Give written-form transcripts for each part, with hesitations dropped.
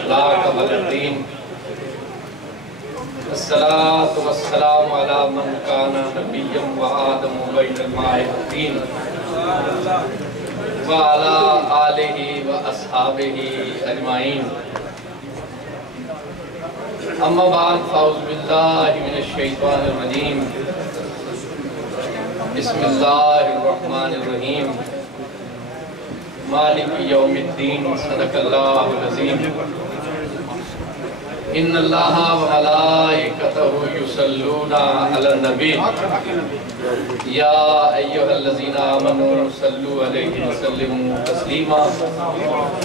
الأخلاق والدين الصلاة والسلام على من كان نبيا وآدم بين الماء والطين وعلى آله وأصحابه أجمعين أما بعد فأعوذ بالله من الشيطان الرجيم بسم الله الرحمن الرحيم مالك يوم الدين صدق الله العظيم إن الله وملائكته يصلون على النبي يا أيها الذين آمنوا صلوا عليه وسلموا تسليما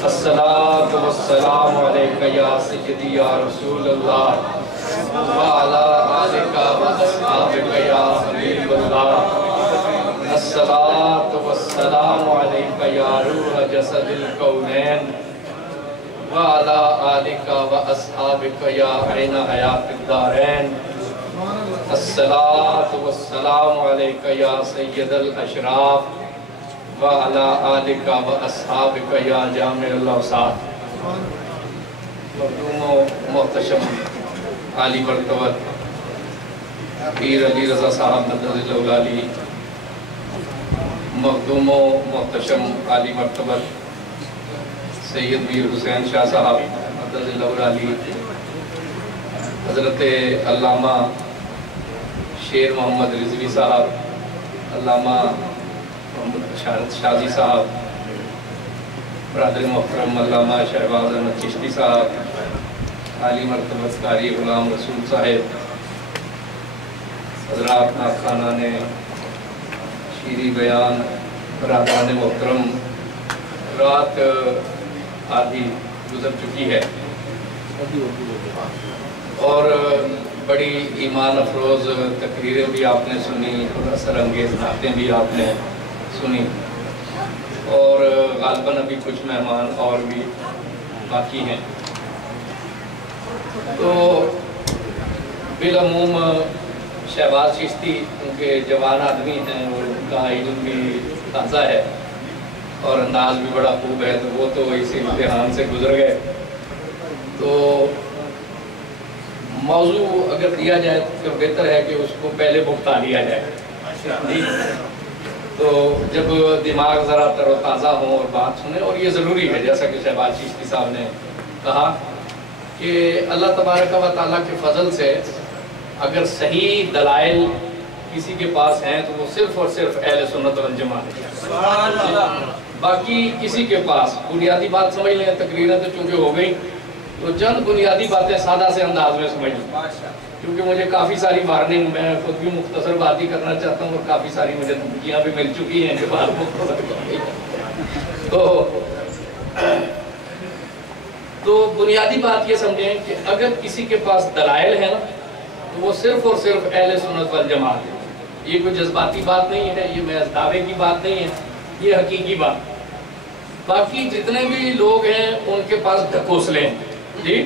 الصلاة والسلام عليك يا سيدي يا رسول الله وعلى آلك وأصحابك يا حبيب الله الصلاة والسلام عليك يا روح جسد الكونين وعلى آلك وأصحابك يا عين حياة الدارين الصلاة والسلام عليك يا سيد الأشراف وعلى آلك وأصحابك يا جامع الأوصاف مخدوم و محتشم عالی مرتبت پیر علی رضا صاحب مدد العلی مخدوم و محتشم عالی مرتبت سید میر حسین شاہ صاحب مدد العلی حضرت علامہ شیر محمد رضوی صاحب علامہ محمد شازی صاحب برادر محترم علامہ شہباز احمد چشتی صاحب عالی مرتبت قاری غلام رسول صاحب حضرات ناخوانان شیریں بیان برادران محترم رات آدھی گزر چکی ہے اور بڑی ایمان افروز تقریریں بھی آپ نے سنی اور اثر انگیز نعتیں بھی آپ نے سنی اور غالباً ابھی کچھ مہمان اور بھی باقی ہیں تو بالعموم شہباز چشتی کیونکہ جوان آدمی ہیں اور ان کا علم بھی تازہ ہے اور انداز بھی بڑا خوب ہے تو وہ تو اسی امتحان سے گزر گئے تو موضوع اگر دیا جائے تو بہتر ہے کہ اس کو پہلے بھگتا لیا جائے تو جب دماغ ذرا تر و تازہ ہوں اور بات سنیں اور یہ ضروری ہے جیسا کہ شہباز چشتی صاحب نے کہا کہ اللہ تبارک و تعالیٰ کے فضل سے اگر صحیح دلائل کسی کے پاس ہیں تو وہ صرف اور صرف اہل سنت والجماعت ہے باقی کسی کے پاس بنیادی بات سمجھ لیں تقریریں تو چونکہ ہو گئی تو چند بنیادی باتیں سادہ سے انداز میں سمجھ لیں کیونکہ مجھے کافی ساری وارننگ میں خود بھی مختصر بات ہی کرنا چاہتا ہوں اور کافی ساری مجھے دھمکیاں بھی مل چکی ہیں کہ بات مختصر تو بنیادی بات یہ سمجھیں کہ اگر کسی کے پاس دلائل ہیں نا تو وہ صرف اور صرف اہل سنت والجماعت ہے یہ کوئی جذباتی بات نہیں ہے یہ محض دعوے کی بات نہیں ہے یہ حقیقی بات باقی جتنے بھی لوگ ہیں ان کے پاس ڈھکوسلے ہیں جی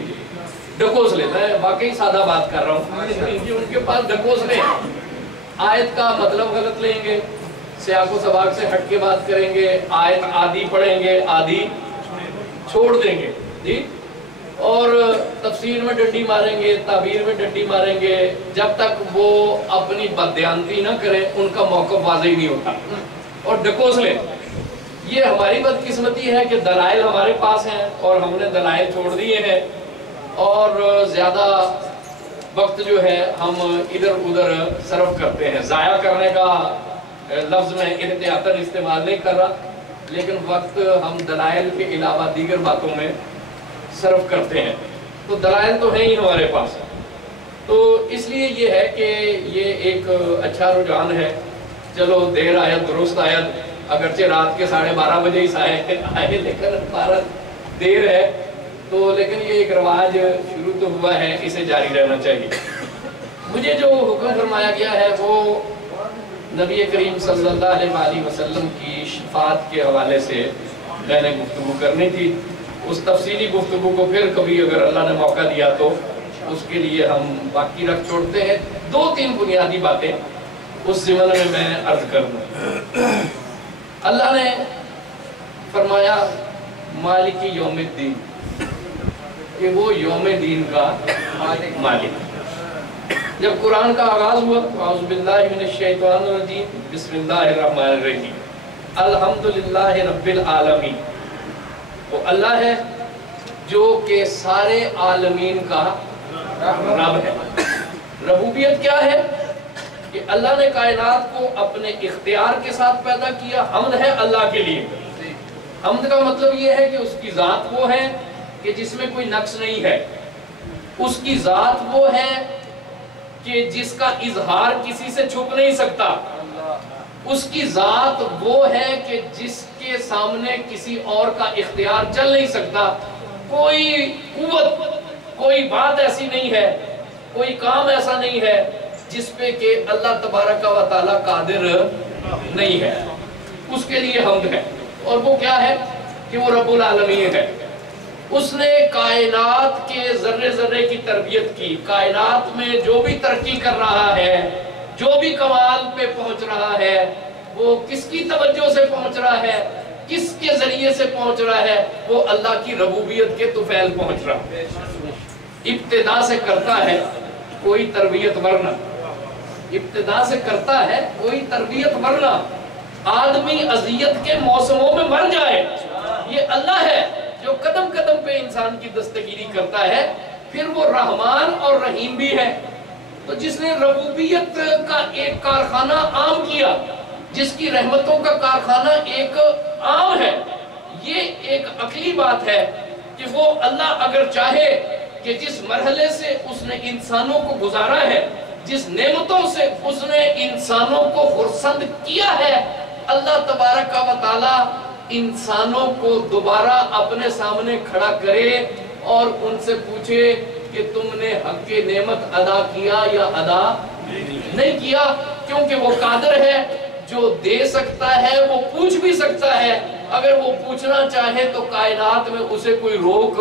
ڈھکوسلے میں واقعی سادہ بات کر رہا ہوں ان کے پاس ڈھکوسلے ہیں آیت کا مطلب غلط لیں گے سیاق و سباق سے ہٹ کے بات کریں گے آیت آدھی پڑھیں گے آدھی چھوڑ دیں گے جی اور تفسیر میں ڈنڈی ماریں گے تعبیر میں ڈنڈی ماریں گے جب تک وہ اپنی بددیانتی نہ کریں ان کا موقف واضح نہیں ہوتا اور ڈھکوسلے یہ ہماری بدقسمتی ہے کہ دلائل ہمارے پاس ہیں اور ہم نے دلائل چھوڑ دیے ہیں اور زیادہ وقت جو ہے ہم ادھر ادھر صرف کرتے ہیں ضائع کرنے کا لفظ میں احتیاطاً استعمال نہیں کر رہا لیکن وقت ہم دلائل کے علاوہ دیگر باتوں میں صرف کرتے ہیں تو دلائل تو ہیں ہی ہمارے پاس تو اس لیے یہ ہے کہ یہ ایک اچھا رجحان ہے چلو دیر آیت درست آیت اگرچہ رات کے 12:30 بجے ہی آئے لیکن 12 دیر ہے تو لیکن یہ ایک رواج شروع تو ہوا ہے اسے جاری رہنا چاہیے مجھے جو حکم فرمایا گیا ہے وہ نبی کریم صلی اللہ علیہ وسلم کی شفاعت کے حوالے سے میں نے گفتگو کرنی تھی اس تفصیلی گفتگو کو پھر کبھی اگر اللہ نے موقع دیا تو اس کے لیے ہم باقی رکھ چھوڑتے ہیں 2-3 بنیادی باتیں اس ضمن میں عرض کر دوں اللہ نے فرمایا مالک یوم الدین कि वो यौम दीन का मालिक। जब कुरान का आगाज हुआ तो औज़ु बिल्लाहि मिनश शैतानिर रजीम, बिस्मिल्लाहिर रहमानिर रहीम, अल्हम्दुलिल्लाहि रब्बिल आलमीन। वो अल्लाह है जो कि सारे आलमीन का रब है। रबूबियत क्या है कि अल्लाह ने कायनात को अपने इख्तियार के साथ पैदा किया। हम्द है अल्लाह के लिए। हम्द का मतलब ये है कि उसकी ज़ात वो है कि जिसमें कोई नक्स नहीं है। उसकी ज़ात वो है कि जिसका इजहार किसी से छुप नहीं सकता। उसकी ज़ात वो है कि जिसके सामने किसी और का इख्तियार चल नहीं सकता। कोई कुव्वत, कोई बात ऐसी नहीं है, कोई काम ऐसा नहीं है जिस पे कि अल्लाह तबारक व तआला कादिर नहीं है। उसके लिए हम्द है। और वो क्या है कि वो रब्बुल आलमीन है। उसने कायनात के जर्रे जर्रे की तरबियत की। कायनात में जो भी तरक्की कर रहा है, जो भी कमाल पे पहुंच रहा है, वो किसकी तवज्जो से पहुंच रहा है, किसके जरिए से पहुंच रहा है? वो अल्लाह की रबूबियत के तुफैल पहुंच रहा है। इब्तिदा से करता है कोई तरबियत वरना, इब्तिदा से करता है कोई तरबियत वरना आदमी अजियत के मौसमों में मर जाए। ये अल्लाह है जो कदम कदम पे इंसान की दस्तगीरी करता है। फिर वो रहमान और रहीम भी है। तो जिसने रबूबियत का एक कारखाना आम किया, जिसकी रहमतों का कारखाना एक आम है, ये एक अकली बात है कि वो अल्लाह अगर चाहे कि जिस मरहले से उसने इंसानों को गुजारा है, जिस नेमतों से उसने इंसानों को खुर्संद किया है, अल्लाह तबारक व तआला इंसानों को दोबारा अपने सामने खड़ा करे और उनसे पूछे कि तुमने हक की नेमत अदा किया या अदा नहीं किया। क्योंकि वो कादिर है, जो दे सकता है, वो पूछ भी सकता है। अगर वो पूछना चाहे तो कायनात में उसे कोई रोक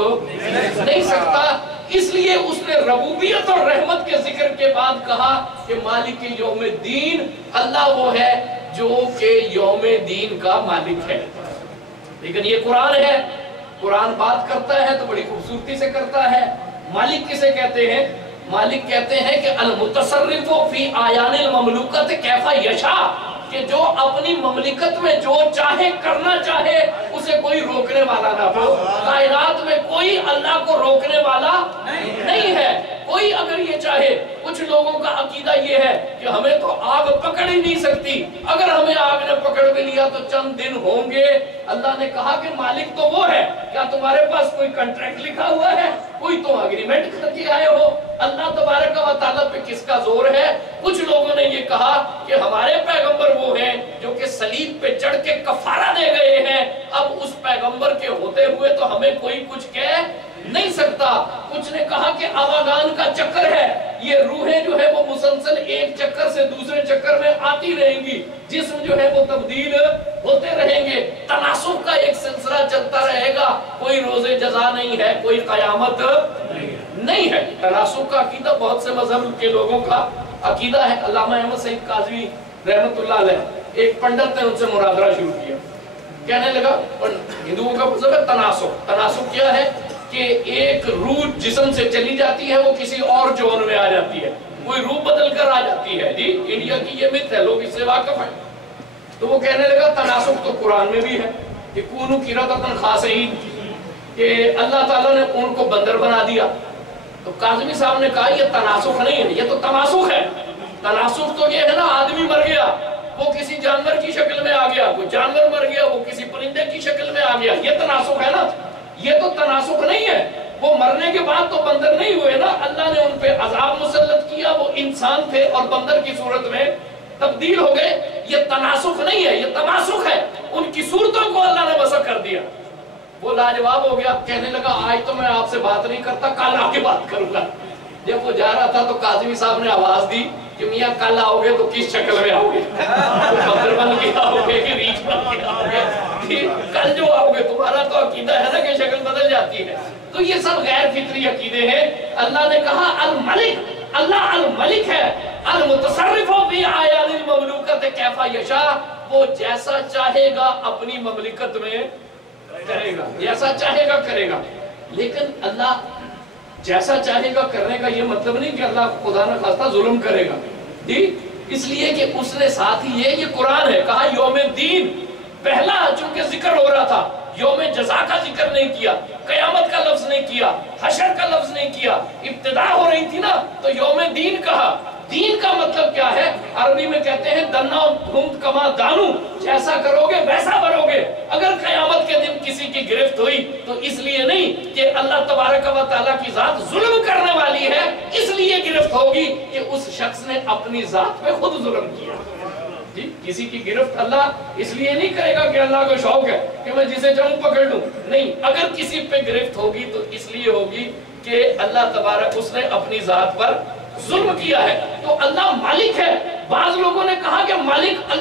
नहीं सकता। इसलिए उसने रबूबियत और रहमत के जिक्र के बाद कहा कि मालिक यौम दीन, अल्लाह वो है जो कि यौम दीन का मालिक है। लेकिन ये कुरान है, कुरान बात करता है तो बड़ी खूबसूरती से करता है। मालिक किसे कहते हैं? मालिक कहते हैं कि अल मुतसर्रिफु फी आयानिल ममलूकत कैफा यशा, कि जो अपनी ममलिकत में जो चाहे करना चाहे, उसे कोई रोकने वाला ना हो। कायनात में कोई अल्लाह को रोकने वाला नहीं है। कोई अगर ये चाहे, कुछ लोगों का अकीदा ये है कि हमें तो आग पकड़ ही नहीं सकती, अगर हमें आग ने पकड़ भी लिया तो चंद दिन होंगे। अल्लाह ने कहा कि मालिक तो वो है, क्या तुम्हारे पास कोई कॉन्ट्रैक्ट लिखा हुआ है? कोई तो एग्रीमेंट करके आए हो? अल्लाह तबारक व तआला पे किसका जोर है? कुछ लोगों ने ये कहा कि हमारे पैगंबर वो हैं जो कि सलीब पे चढ़ के कफारा दे गए हैं। अब उस पैगंबर के होते हुए तो हमें कोई कुछ कह नहीं सकता। कुछ ने कहा कि आवागान का चक्कर है, ये रूहें जो है वो मुसलसल एक चक्कर से दूसरे चक्कर में आती रहेंगी, जिस्म जो है वो तब्दील होते रहेंगे, तनासुब का एक सिलसिला चलता रहेगा, कोई रोजे जजा नहीं है, कोई कयामत नहीं है। तनासुब का अकीदा बहुत से मजहब के लोगों का अकीदा है। अल्लामा अहमद सईद काज़वी रहमतुल्लाह अलैह, एक पंडित ने उनसे मुनाजरा शुरू किया। कहने लगा हिंदुओं का मतलब है तनासुब। तनासुब क्या है कि एक रूह जिस्म से चली जाती है, वो किसी और जोन में आ जाती है, कोई रूह बदल कर आ जाती है। जी, इंडिया की ये मिथ है, लोग इससे वाकिफ हैं। तो वो कहने लगा तनासुब तो कुरान में भी है कि कूनू किरदतन खासिन, कि अल्लाह ताला ने उनको बंदर बना दिया। तो काज़मी साहब ने कहा ये तनासुख नहीं है, ये तो तमासुख है। तनासुख तो ये है ना, आदमी मर गया वो किसी जानवर की शक्ल में आ गया, कोई जानवर मर गया वो किसी परिंदे की शक्ल में आ गया, ये तनासुख है ना। ये तो तनासुख नहीं है, वो मरने के बाद तो बंदर नहीं हुए ना, अल्लाह ने उन पे अजाब मुसल्लत किया, वो इंसान थे और बंदर की सूरत में तब्दील हो गए। ये तनासुख नहीं है, ये तमासुख है। उनकी सूरतों को अल्लाह ने मसख कर दिया। वो लाजवाब हो गया, कहने लगा आज तो मैं आपसे बात नहीं करता, कल आके बात करूंगा। जब वो जा रहा था तो काज़मी साहब ने आवाज दी कि मियाँ कल आओगे तो किस शक्ल में आओगे? बंदर बन के आओगे कि रीछ बन के आओगे? कल जो आओगे, तुम्हारा तो अकीदा है ना कि शक्ल बदल जाती है। तो ये सब गैर फितरी अकीदे हैं। अल्लाह ने कहा अल मलिक, अल्लाह अल मलिक है, अल मुतसर्रिफु फी आयानिल ममलूकत कैफा यशा, वो जैसा चाहेगा अपनी ममलिकत में करेगा, जैसा चाहेगा करेगा। لیکن اللہ جیسا چاہے گا کرنے کا یہ مطلب نہیں کہ اللہ خدا نہ خواستہ ظلم کرے گا جی، اس لیے کہ اس نے ساتھ ہی یہ قرآن ہے، کہا یوم دین، پہلا چونکہ ذکر ہو رہا تھا، یوم جزا کا ذکر نہیں کیا، قیامت کا لفظ نہیں کیا، حشر کا لفظ نہیں کیا، ابتدا ہو رہی تھی نا تو یوم دین کہا۔ دین کا مطلب کیا ہے؟ عربی میں کہتے ہیں دنا ہم کما دانو، جیسا کرو گے ویسا بنو گے۔ اگر قیامت کے دن کسی کی گرفت ہوئی تو اس لیے نہیں کہ اللہ تبارک و تعالیٰ کی ذات ظلم کرنے والی ہے، اس لیے گرفت ہوگی کہ اس شخص نے اپنی ذات پہ خود ظلم کیا۔ جی، کسی کی گرفت اللہ اس لیے نہیں کرے گا کہ اللہ کو شوق ہے کہ میں جسے چاہوں پکڑ لوں، نہیں، اگر کسی پہ گرفت ہوگی تو اس لیے ہوگی کہ اللہ تبارک اس نے اپنی ذات پر ظلم کیا ہے۔ تو اللہ مالک ہے۔ بعض لوگوں نے کہا کہ مالک